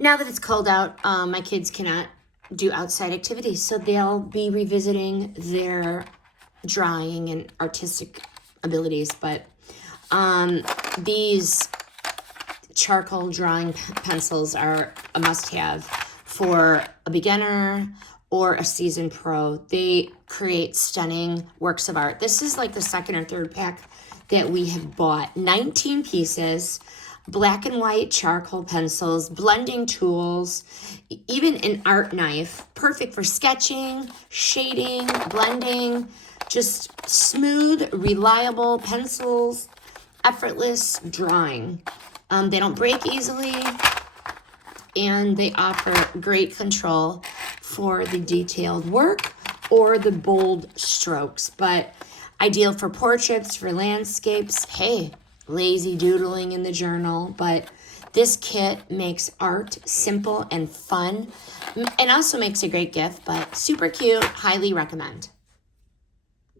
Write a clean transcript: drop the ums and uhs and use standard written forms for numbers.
Now that it's cold out, my kids cannot do outside activities, so they'll be revisiting their drawing and artistic abilities. But these charcoal drawing pencils are a must-have for a beginner or a seasoned pro. They create stunning works of art. This is like the second or third pack that we have bought. 19 pieces, black and white charcoal pencils, blending tools, even an art knife. Perfect for sketching, shading, blending. Just smooth, reliable pencils, effortless drawing. They don't break easily, and they offer great control for the detailed work or the bold strokes, but ideal for portraits, for landscapes. Hey, lazy doodling in the journal, but this kit makes art simple and fun, and also makes a great gift, but super cute. Highly recommend.